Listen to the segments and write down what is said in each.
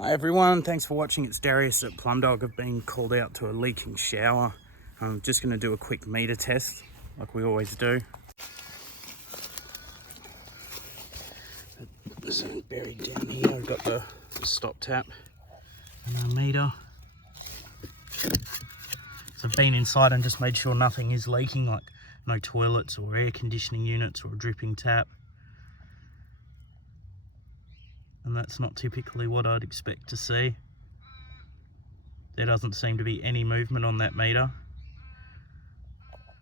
Hi everyone, thanks for watching. It's Darius at Plumbdog. I've been called out to a leaking shower. I'm just going to do a quick meter test like we always do. It's buried down here. I've got the stop tap and our meter. So I've been inside and just made sure nothing is leaking, like no toilets or air conditioning units or a dripping tap. And that's not typically what I'd expect to see. There doesn't seem to be any movement on that meter.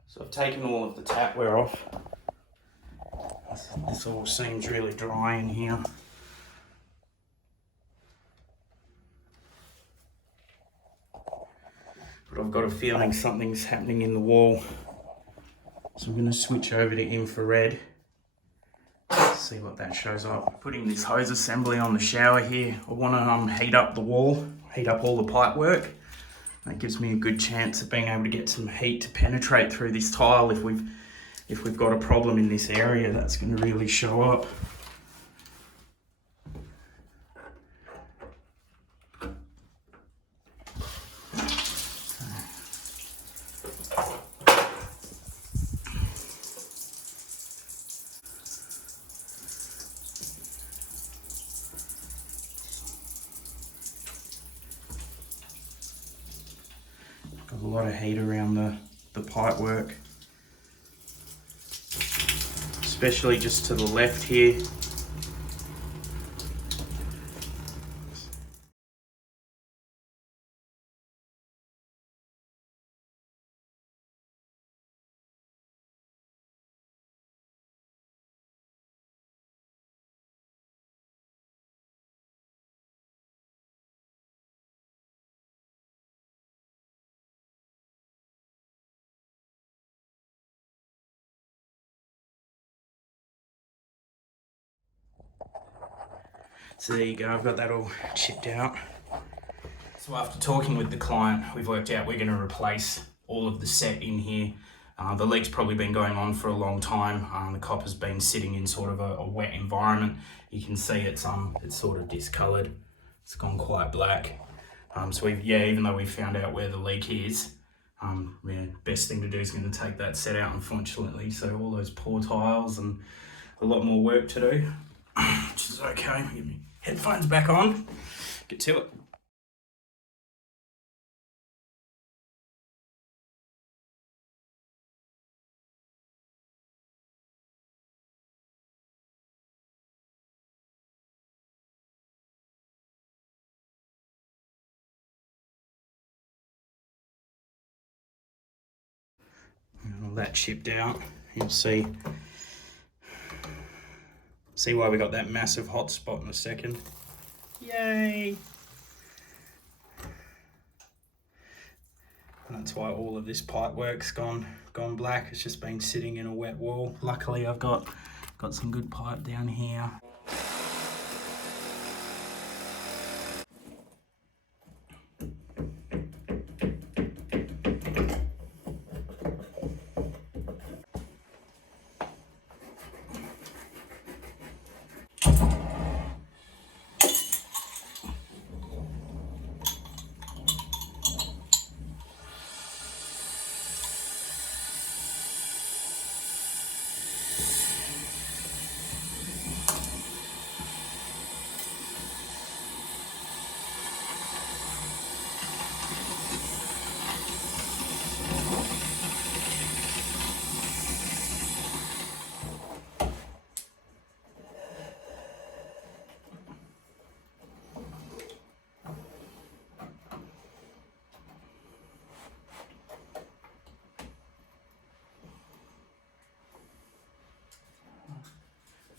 So I've taken all of the tapware off. This all seems really dry in here. But I've got a feeling something's happening in the wall. So I'm going to switch over to infrared. See what that shows up. Putting this hose assembly on the shower here. I want to heat up the wall, heat up all the pipe work. That gives me a good chance of being able to get some heat to penetrate through this tile. If we've got a problem in this area, that's going to really show up. Got a lot of heat around the pipe work, especially just to the left here. So there you go, I've got that all chipped out. So after talking with the client, we've worked out we're going to replace all of the set in here. The leak's probably been going on for a long time. The copper's been sitting in sort of a wet environment. You can see it's sort of discoloured. It's gone quite black. So even though we've found out where the leak is, best thing to do is going to take that set out, unfortunately. So all those poor tiles and a lot more work to do, which is okay. Get my headphones back on, get to it. All that chipped out, you'll see why we got that massive hot spot in a second. Yay! And that's why all of this pipe work's gone black. It's just been sitting in a wet wall. Luckily I've got some good pipe down here.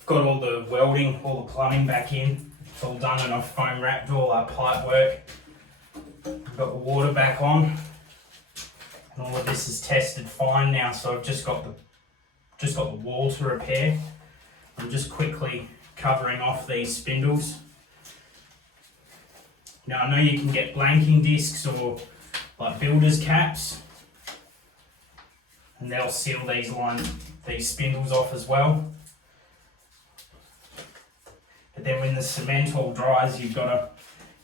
Got all the welding, all the plumbing back in. It's all done and I've foam wrapped all our pipe work. I've got the water back on. And all of this is tested fine now, so I've just got the wall to repair. I'm just quickly covering off these spindles. Now I know you can get blanking discs or like builder's caps, and they'll seal these spindles off as well. But then when the cement all dries, you've got to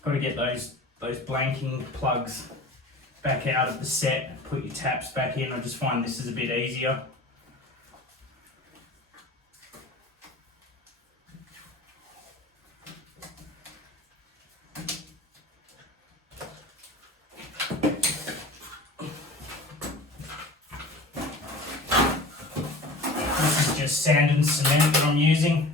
Got to get those blanking plugs back out of the set, put your taps back in. I just find this is a bit easier. This is just sand and cement that I'm using.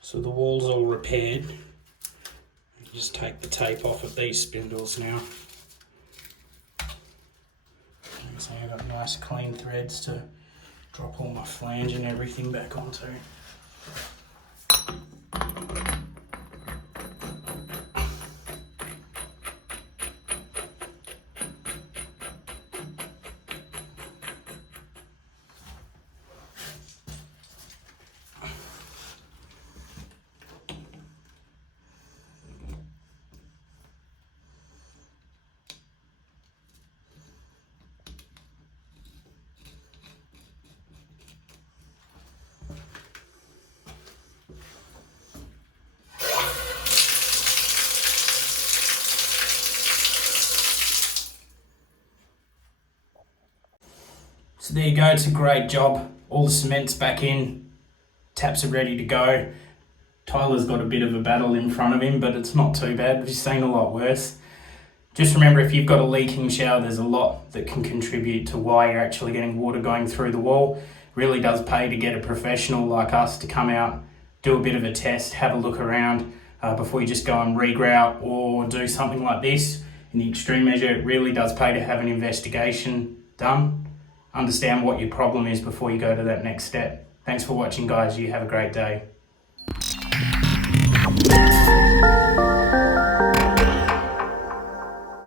So the wall's all repaired. Just take the tape off of these spindles now. So I've got nice clean threads to drop all my flange and everything back onto. So there you go, it's a great job. All the cement's back in, taps are ready to go. Tyler's got a bit of a battle in front of him, but it's not too bad. We've seen a lot worse. Just remember, if you've got a leaking shower, there's a lot that can contribute to why you're actually getting water going through the wall. It really does pay to get a professional like us to come out, do a bit of a test, have a look around before you just go and regrout or do something like this. In the extreme measure, it really does pay to have an investigation done. Understand what your problem is before you go to that next step. Thanks for watching, guys. You have a great day.